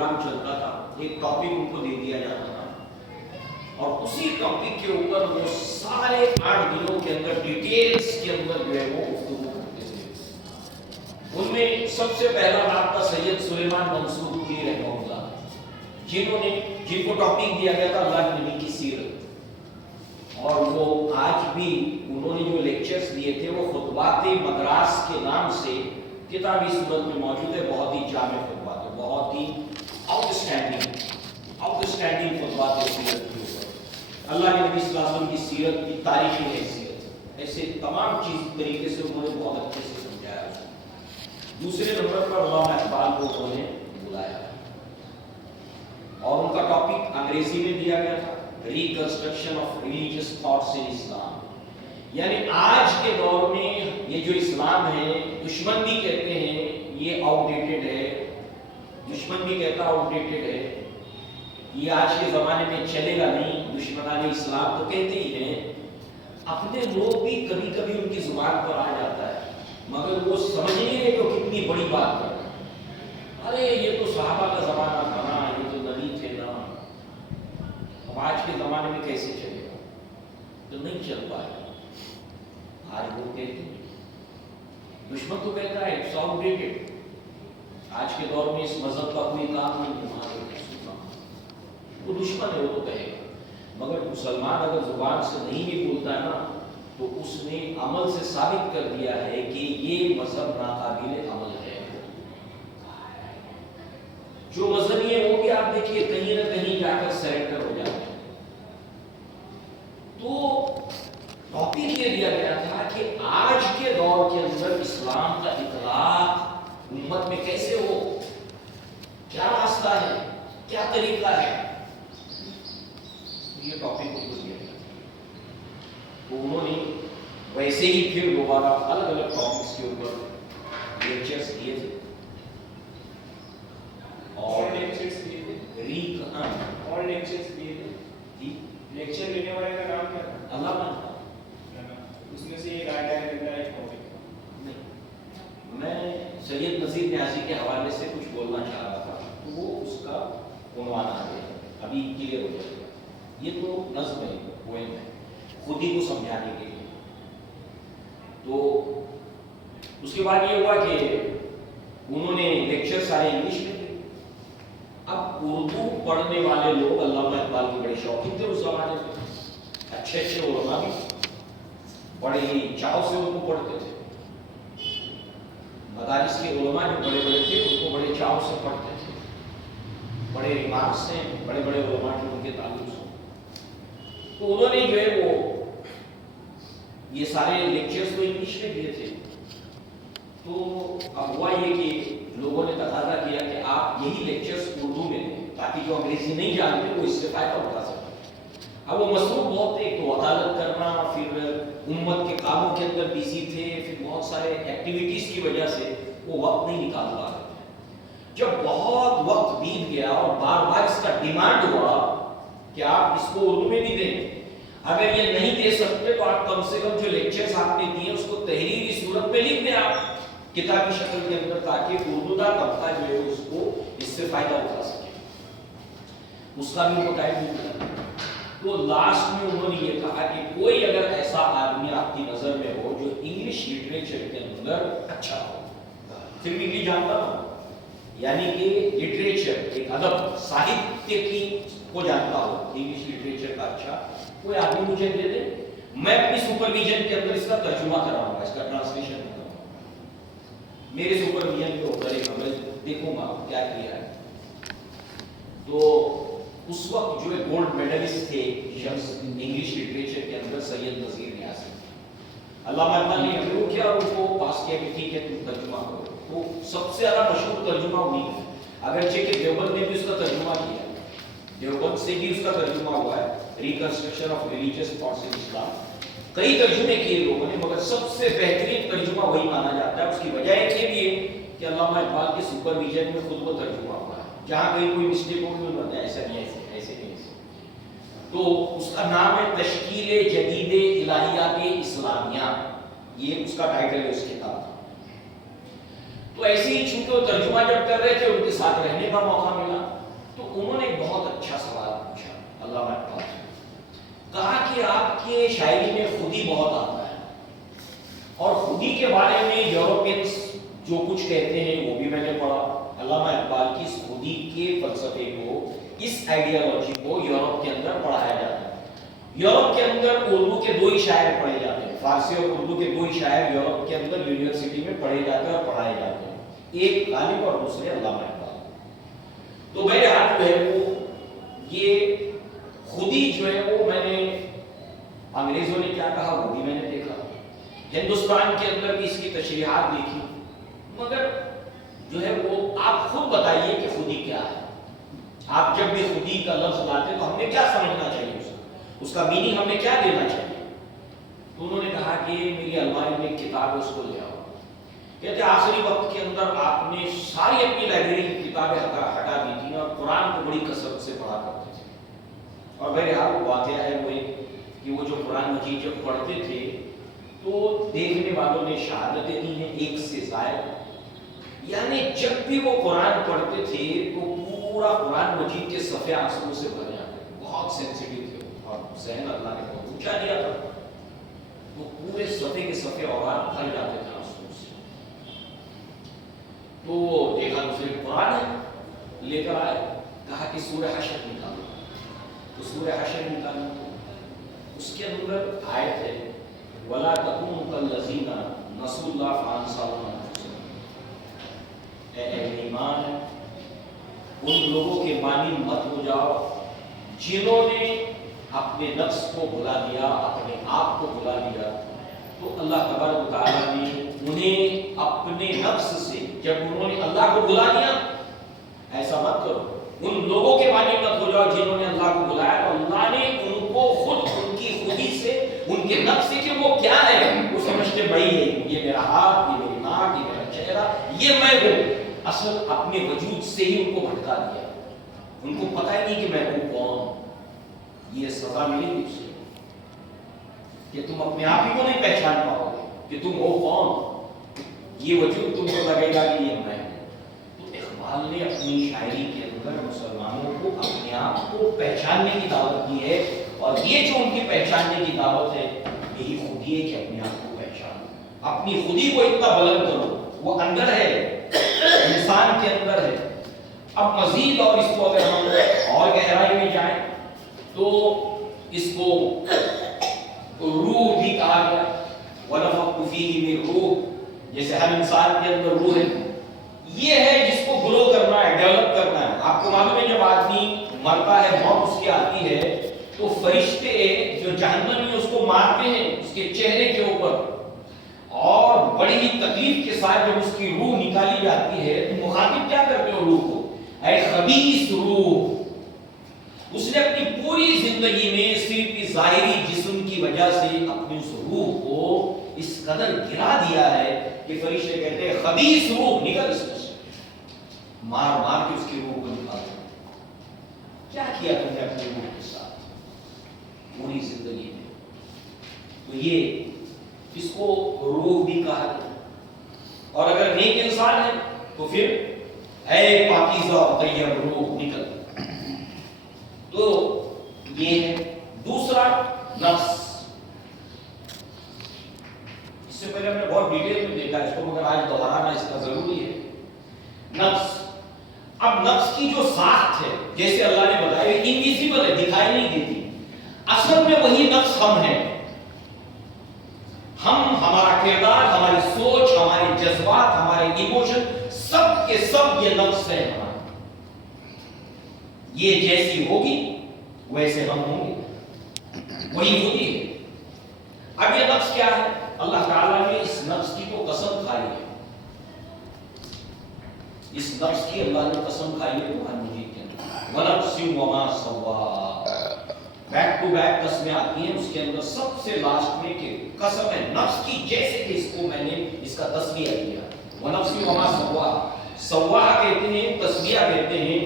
Programme چلتا تھا، ایک ٹاپک ان کو دے دیا جاتا تھا اور اسی ٹاپک کے اوپر وہ سارے 8 دنوں کے اندر ڈیٹیلز کے اندر جو ہے وہ گفتگو کرتے تھے۔ ان میں سب سے پہلا نام تھا سید سلیمان منصور پوری رحمہ اللہ، جن کو ٹاپک دیا گیا تھا اللہ کے نبی کی سیرت، اور وہ آج بھی انہوں نے جو لیکچرز دیے تھے وہ خطبات مدراس کے نام سے کتابی صورت میں موجود ہے۔ بہت ہی جامع خطبات ہے، بہت ہی آؤٹ اسٹینڈنگ خطبات سیرت کے اوپر، اللہ کے نبی صلی اللہ علیہ وسلم کی سیرت کی تاریخی حیثیت، ایسے تمام چیز طریقے سے انہوں نے بہت اچھے سے سمجھایا۔ دوسرے نمبر پر علامہ اقبال کو انہوں نے بلایا اور ان کا ٹاپک انگریزی میں دیا گیا تھا، reconstruction of religious thoughts in Islam, یعنی آج کے دور میں یہ جو اسلام ہے، دشمن بھی کہتے ہیں یہ آؤٹ ڈیٹڈ ہے، دشمن بھی کہتا آؤٹ ڈیٹڈ ہے، یہ آج کے زمانے میں چلے گا نہیں، دشمنان اسلام تو کہتے ہی ہیں، اپنے لوگ بھی کبھی کبھی ان کی زبان پر آ جاتا ہے، مگر وہ سمجھ نہیں رہے کہ کتنی بڑی بات کر رہے ہیں۔ ارے یہ تو صحابہ کا زمانہ تھا نا، یہ تو نبی تھے نا، اب آج کے زمانے میں کیسے چلے گا؟ تو نہیں چل پائے گا۔ آج وہ کہتے ہیں، دشمن تو کہتا ہے اٹس آؤٹ ڈیٹڈ، آج کے دور میں اس مذہب کا کوئی کام نہیں ہے، وہ دشمن ہے، وہ تو کہے گا، مگر مسلمان اگر زبان سے نہیں بھی بولتا ہے نا تو اس نے عمل سے ثابت کر دیا ہے کہ یہ مذہب ناقابل عمل ہے۔ جو مذہبی ہے وہ بھی آپ دیکھیے کہیں نہ کہیں جا کر سرنڈر ہو جاتے ہیں۔ تو ٹاپک یہ دیا گیا تھا کہ آج کے دور کے اندر اسلام کا اطلاق امت میں کیسے ہو، کیا راستہ ہے، کیا طریقہ ہے، یہ ٹاپک ان کو دیا گیا۔ تو انہوں نے ویسے ہی پھر دوبارہ الگ الگ ٹاپکس کے اوپر لیکچرز دیے تھے اور لیکچرز دیے تھے، لیکچر لینے والے کا نام کیا تھا؟ علامہ تھا۔ اس میں سے ایک آیا ہے ایک ٹاپک نہیں، میں سید نذیر نیازی کے حوالے سے کچھ بولنا چاہ رہا تھا، تو وہ اس کا عنوان آ گیا، ابھی کلیئر ہو جائے گا۔ یہ تو نظم ہے، پوئم ہے، خود ہی کو سمجھانے کے لیے۔ تو اس کے بعد یہ ہوا کہ انہوں نے لیکچر سارے انگلش میں دیے۔ اب اردو پڑھنے والے لوگ علامہ اقبال کے بڑے شوقین تھے اس زمانے میں، اچھے علماء بھی بڑے ہی چاؤ سے ان کو پڑھتے تھے، مدارس کے علماء جو بڑے بڑے تھے ان کو بڑے چاؤ سے پڑھتے تھے، بڑے ریمارکس ہیں بڑے بڑے علماء کے ان کے تعلق سے۔ تو انہوں نے جو ہے وہ یہ سارے لیکچرز تو انگلش میں دیے تھے۔ تو اب ہوا یہ کہ لوگوں نے تقاضا کیا کہ آپ یہی لیکچرز اردو میں دیں تاکہ جو انگریزی نہیں جانتے وہ اس سے فائدہ اٹھا سکیں۔ اب وہ مصروف بہت تھے، تو وکالت کرنا، پھر امت کے کاموں کے اندر بیزی تھے، پھر بہت سارے ایکٹیویٹیز کی وجہ سے وہ وقت نہیں نکال پا رہے تھے۔ جب بہت وقت بیت گیا اور بار بار اس کا ڈیمانڈ ہوا کہ آپ اس کو اردو میں بھی دیں، اگر یہ نہیں دے سکتے تو آپ کم سے کم جو لیکچرز آپ نے دیے اس کو تحریری صورت میں لکھ دیں آپ کتابی شکل کے اندر، تاکہ اردو دار طبقہ جو ہے اس کو اس سے فائدہ اٹھا سکے۔ اس کا بھی ان کو ٹائم نہیں ملا۔ تو لاسٹ میں انہوں نے یہ کہا کہ کوئی اگر ایسا آدمی آپ کی نظر میں ہو جو انگلش لٹریچر کے اندر اچھا ہو، پھر بھی انگلش جانتا ہو، یعنی کہ لٹریچر ایک ادب ساہتیہ کی کو جانتا ہو، انگلش لٹریچر کا اچھا کوئی آدمی مجھے دے دے، میں اپنی سپرویژن کے اندر اس کا ترجمہ کراؤں گا، اس کا ٹرانسلیشن کراؤں گا، میرے سپرویژن کے اوپر ایک میں دیکھوں گا کیا کیا ہے۔ تو اس وقت جو ہے گولڈ میڈلسٹ تھے شخص انگلش لٹریچر کے اندر سید نذیر نیازی، علامہ اقبال نے انٹرویو کیا اور ان کو پاس کیا کہ ٹھیک ہے تم ترجمہ کرو۔ تو سب سے زیادہ مشہور ترجمہ انہی ہے، اگرچہ کہ دیوبند نے بھی اس کا ترجمہ کیا، دیوبند سے بھی اس کا ترجمہ ہوا ہے، reconstruction of religious thoughts in Islam, کئی ترجمے کیے لوگوں نے، مگر سب سے بہترین ترجمہ وہی مانا جاتا ہے۔ اس کی وجہ یہ بھی ہے کہ علامہ اقبال کے سپرویژن میں خود وہ ترجمہ ہوا ہے، جہاں کہیں کوئی مسٹیک ہوگی وہ بتایا ایسا نہیں، ایسے نہیں ایسے۔ تو اس کا نام ہے تشکیل جدید الہیات اسلامیہ، یہ اس کا ٹائٹل ہے اس کتاب کا۔ تو ایسے ہی چونکہ وہ ترجمہ جب کر رہے تھے ان کے ساتھ رہنے کا موقع ملا، انہوں نے ایک بہت اچھا سوال پوچھا علامہ اقبال سے. کہا کہ آپ کے شاعری میں خودی بہت آتا ہے اور خودی کے بارے میں یورپینس جو کچھ کہتے ہیں وہ بھی میں نے پڑھا. علامہ اقبال کی اس خودی کے فلسفے کو، اس آئیڈیالوجی کو یورپ کے اندر پڑھایا جاتا ہے. یورپ کے اندر اردو کے 2 ہی شاعر پڑھے جاتے ہیں، فارسی اور اردو کے 2 ہی شاعر یورپ کے اندر یونیورسٹی میں پڑھے جاتے ہیں اور پڑھائے جاتے ہیں، ایک غالب اور دوسرے علامہ اقبال. تو بہرحال جو ہے وہ یہ خودی جو ہے وہ میں نے انگریزوں نے کیا کہا وہ بھی میں نے دیکھا، ہندوستان کے اندر بھی اس کی تشریحات دیکھی، مگر جو ہے وہ آپ خود بتائیے کہ خودی کیا ہے. آپ جب بھی خودی کا لفظ لاتے تو ہم نے کیا سمجھنا چاہیے، اس کا میننگ ہم نے کیا دینا چاہیے. تو انہوں نے کہا کہ میری الماری میں ایک کتاب ہے اس کو لے آؤ. کہتے آخری وقت کے اندر آپ نے ساری اپنی لائبریری کی کتابیں ہٹا دی تھی اور قرآن کو بڑی کثرت سے پڑھا کرتے تھے. اور بہرحال وہ واقعہ ہے وہ کہ وہ جو قرآن مجید جب پڑھتے تھے تو دیکھنے والوں نے شہادتیں دی ہیں 1 سے زائد. یعنی جب بھی وہ قرآن پڑھتے تھے تو پورا قرآن مجید کے صفحے آنسوؤں سے بھر جاتے. بہت سینسیٹیو تھے اور ذہن اللہ نے بہت اونچا دیا تھا، تو پورے صفحے کے صفحے اور بھر جاتے تھے آنسوؤں سے. تو دیکھا دوسرے قرآن ہے لے کر آئے، کہا کہ سورہ حشر نکالو. تو سورہ حشر نکالو تو اس کے اندر آیت ہے وَلَا تَكُونُوا كَالَّذِينَ نَسُوا اللَّهَ فَأَنسَاهُمْ أَنفُسَهُمْ. اے اہل ایمان ان لوگوں کے مانی مت ہو جاؤ جنہوں نے اپنے نفس کو بھلا دیا، اپنے آپ کو بھلا دیا. تو اللہ تبارک و تعالیٰ نے انہیں اپنے نفس سے، جب انہوں نے اللہ کو بھلا دیا، ایسا مت کرو، ان لوگوں کے مانی مت ہو جاؤ جنہوں نے اللہ کو بلایا. تو اللہ نے ان کو خود ان کی خودی سے، ان کے نفس سے کہ وہ کیا ہے وہ سمجھتے بڑی ہے، یہ میرا ہاتھ، یہ میری ناک، یہ میرا چہرہ، یہ میں ہوں. اصل اپنے وجود سے ہی ان کو بھٹکا دیا. ان کو پتہ ہی نہیں کہ میں ہوں کون. یہ سزا ملی اسے کہ تم اپنے آپ ہی کو نہیں پہچان پاؤ گے کہ تم ہو کون. یہ وجود تم کو لگے گا کہ یہ میں ہوں. تو اقبال نے اپنی شاعری کے اندر مسلمانوں کو اپنے آپ کو پہچاننے کی دعوت دی ہے، اور یہ جو ان کی پہچاننے کی دعوت ہے یہی خودی ہے کہ اپنے آپ کو پہچانو. اپنی خودی کو اتنا بلند کرو، وہ اندر ہے، انسان کے اندر ہے. اب مزید اور اس کو اگر ہم اور گہرائی میں جائیں تو اس کو روح بھی کہا گیا. وَنَفَخْتُ فِيهِ مِن روح، جیسے ہر انسان کے اندر روح ہے. یہ ہے جس کو گرو کرنا ہے، ڈیولپ کرنا ہے. آپ کو معلوم ہے جب آدمی مرتا ہے، موت اس کی آتی ہے، تو فرشتے جو جہنمی اس کو مارتے ہیں اس کے چہرے کے اوپر، اور بڑی ہی تکلیف کے ساتھ جب اس کی روح نکالی جاتی ہے تو مخاطب کیا کرتے ہو روح کو؟ اے خبیث روح. اس نے اپنی پوری زندگی میں صرف اس ظاہری جسم کی وجہ سے اپنی اس روح کو اس قدر گرا دیا ہے کہ فرشتے کہتے ہیں خبیث روح نکل اس سے. مار مار کے اس کی روح کو نکال دیا. کیا کیا تم نے اپنی روح کے ساتھ پوری زندگی میں؟ تو یہ اس کو روح بھی کہا گیا. اور اگر نیک انسان ہے تو پھر اے پاکیزہ اور طیب روح نکل. تو یہ ہے دوسرا نفس. اس سے پہلے ہم نے بہت ڈیٹیل میں دیکھا اس کو، مگر آج دہرانا اس کا ضروری ہے. نفس، اب نفس کی جو ساخت ہے جیسے اللہ نے بتایا انویزیبل ہے، دکھائی نہیں دیتی. اصل میں وہی نفس ہم ہیں. ہم، ہمارا کردار، ہماری سوچ، ہمارے جذبات، ہمارے ایموشن، سب کے سب یہ نفس ہے ہمارا. یہ جیسی ہوگی ویسے ہم ہوں گے، وہی ہوتی ہے. اب یہ نفس کیا ہے؟ اللہ تعالیٰ نے اس نفس کی تو قسم کھائی ہے. اس نفس کی اللہ نے قسم کھائی ہے قرآن مجید کے اندر. وَنَفْسٍ وَمَا سَوَّاهَا، بیک ٹو بیک قسمیں آتی ہیں. اس کے اندر سب سے لاسٹ میں کہ قسم ہے نفس کی، جیسے کہ اس کو میں نے اس کا تسمیہ کیا. وَنَفْسٍ وَمَا سَوَّاهَا، سواہ کہتے ہیں، تسمیہ کہتے ہیں.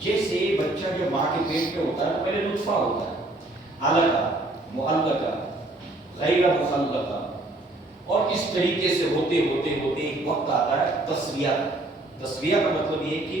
جیسے بچہ جب ماں کے پیٹ میں ہوتا ہے پہلے نطفہ ہوتا ہے، علقہ، معلقہ، غیر مخلقہ، اور اس طریقے سے ہوتے ہوتے ہوتے ایک وقت آتا ہے تسویہ. تسویہ کا مطلب یہ کہ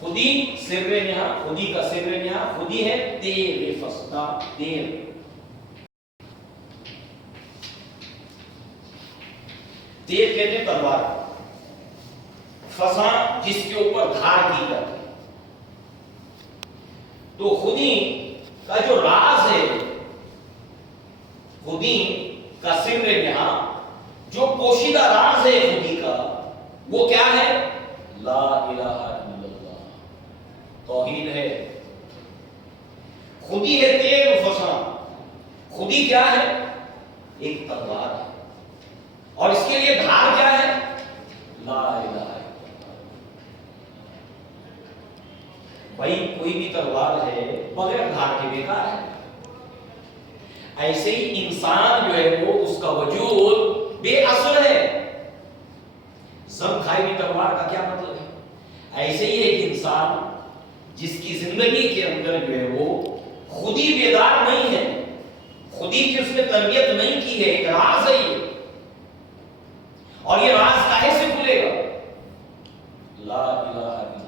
خودی سر نہا، خودی کا سر نہا، خودی ہے تیر فستا، تیر تیر کہتے ہیں تلوار، فسا جس کے اوپر دھار کی جاتی ہے۔ تو خودی کا جو راز ہے، خودی کا سر نہا، جو پوشیدہ راز ہے خودی کا، وہ کیا ہے؟ لا الہ الا اللہ، توحید ہے۔ خودی ہے تیر فسا، خودی کیا ہے؟ ایک تلوار ہے، اور اس کے لیے دھار کیا ہے؟ لا الہ الا اللہ۔ بھائی کوئی بھی تلوار ہے بغیر دھار کے بیکار ہے، ایسے ہی انسان جو ہے وہ اس کا وجود بے اثر ہے۔ زم کھائی ہوئی تلوار کا کیا مطلب ہے؟ ایسے ہی ایک انسان جس کی زندگی کے اندر جو ہے وہ خودی بیدار نہیں ہے، خودی کی اس نے تربیت نہیں کی ہے، ایک راز ہے یہ، اور یہ راز کاہے سے کھلے گا؟ لا الہ الا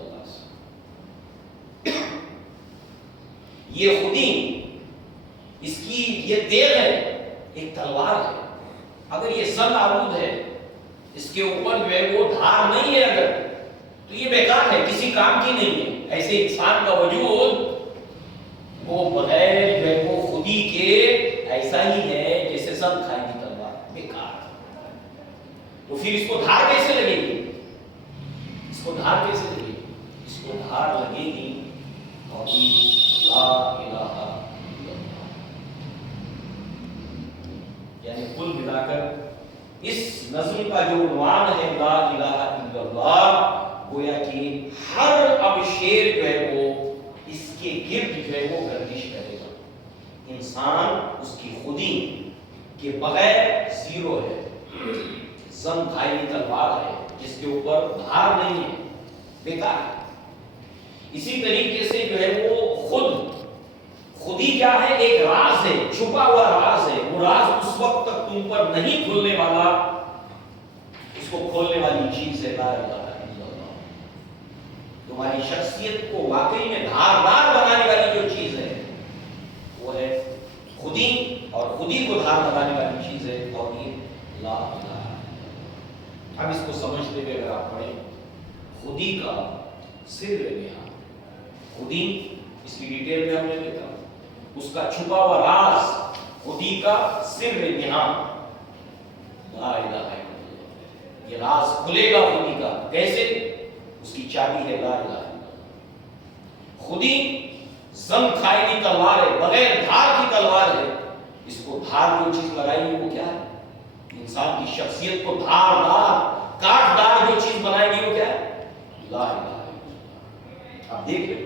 اللہ سے۔ یہ خودی، اس کی یہ تیر ہے، ایک تلوار ہے، اگر یہ زنگ آلود ہے، اس کے اوپر جو ہے وہ دھار نہیں ہے اگر، تو یہ بیکار ہے، کسی کام کی نہیں ہے۔ ایسے انسان کا وجود وہ بغیر جو ہے وہ خودی کے ایسا ہی ہے جیسے زنگ کھائی ہوئی تلوار، بیکار۔ تو پھر اس کو دھار کیسے لگے گی؟ اس کو دھار کیسے لگے گی؟ اس کو دھار لگے گی توحید، لا الہ الا اللہ۔ یعنی کل ملا کر اس نظم کا جو عنوان ہے لا الہ الا اللہ، گویا کہ ہر اب شعر جو ہے وہ اس کے گرد جو ہے وہ گردش کرے گا۔ انسان اس کی خودی کے بغیر زیرو ہے، زنگ کھائی ہوئی تلوار ہے جس کے اوپر دھار نہیں ہے، بیکار ہے۔ اسی طریقے سے جو ہے وہ خودی کیا ہے؟ ایک راز ہے، چھپا ہوا راز ہے، وہ راز اس وقت تک تم پر نہیں کھلنے والا، اس کو کھولنے والی چیز ہے لا الہ الا اللہ۔ تمہاری شخصیت کو واقعی میں دھاردار بنانے والی جو چیز ہے وہ ہے خودی، اور خودی کو دھار لگانے والی چیز ہے توحید، لا الہ الا اللہ۔ اب اس کو سمجھتے ہوئے اگر آپ پڑھیں، خودی کا سر نہا، خودی اس کی ڈیٹیل میں ہم نے دیکھا، اس کا چھپا ہوا راز، خودی کا سر نہا، لا الہ الا اللہ۔ یہ راز کھلے گا خودی کا، کیسے؟ اس کی چابی ہے لا الہ الا اللہ۔ خودی زنگ کھائی ہوئی تلوار ہے، بغیر دھار کی تلوار ہے، اس کو دھار جو چیز لگائی ہے وہ کیا ہے؟ انسان کی شخصیت کو دھار دار، کاٹ دار جو چیز بنائے گی وہ کیا ہے؟ لا الہ الا اللہ۔ آپ دیکھ لیں،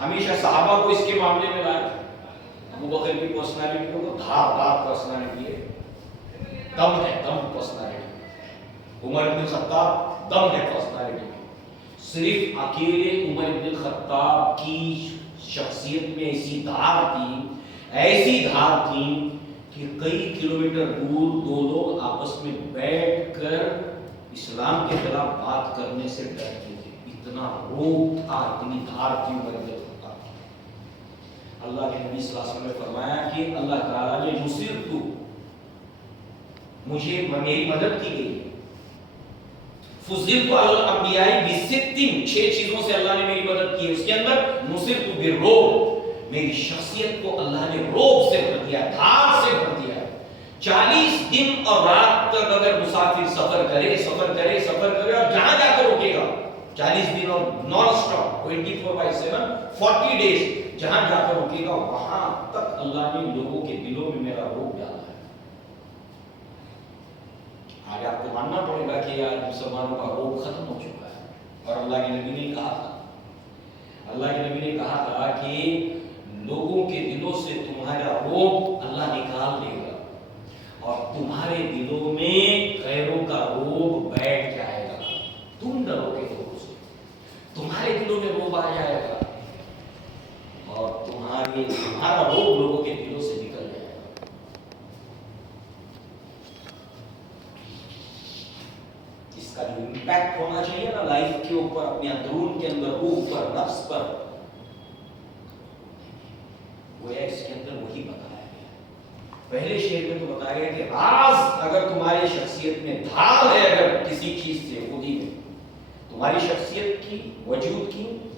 ہمیشہ صحابہ کو اس کے معاملے میں لائے، ابو بکر کی پرسنالٹی کو دھار دار پرسنالٹی ہے، دم ہے، دم پرسنالٹی۔ عمر بن خطاب دم ہے پرسنالٹی، صرف اکیلے عمر بن خطاب کی شخصیت میں ایسی دھار تھی کہ کئی کلومیٹر دور دو لوگ آپس میں بیٹھ کر اسلام کے خلاف بات کرنے سے ڈرتے تھے، اتنا روب تھا، اتنی دھار تھی عمر بن خطاب۔ اللہ کے نبی صلی اللہ علیہ وسلم نے فرمایا کہ اللہ تعالیٰ نے مجھے میری مدد کی گئی، فضلت علی الانبیاء بست، 6 چیزوں سے اللہ نے میری مدد کی ہے، اس کے اندر نصرت بالرعب، میری شخصیت کو اللہ نے رعب سے بھر دیا، دھار سے بھر دیا۔ 40 دن اور رات تک اگر مسافر سفر کرے اور جہاں جا کر رکے گا، 40 دن اور نان سٹاپ 24/7 40 ڈیز جہاں جا کر رکے گا، وہاں تک اللہ نے لوگوں کے دلوں میں میرا رعب ڈالا ہے۔ آج آپ کو ماننا پڑے گا کہ یار مسلمانوں کا رعب ختم ہو چکا ہے، اور اللہ کے نبی نے کہا تھا کہ لوگوں کے دلوں سے تمہارا رعب اللہ نکال دے گا، اور تمہارے دلوں میں غیروں کا رعب بیٹھ جائے گا، تم ڈرو گے لوگوں سے، تمہارے دلوں میں رعب آ جائے گا، اور تمہارا رعب لوگوں کے دلوں سے نکل جائے گا۔ اس کا جو امپیکٹ ہونا چاہیے نا لائف کے اوپر، اپنی اپنے اندرون کے اندر روح پر، نفس پر، گویا اس کے اندر وہی بتایا گیا۔ پہلے شعر میں تو بتایا گیا کہ راز اگر تمہاری شخصیت میں دھاڑ ہے، اگر کسی چیز سے خودی میں، تمہاری شخصیت کی، وجود کی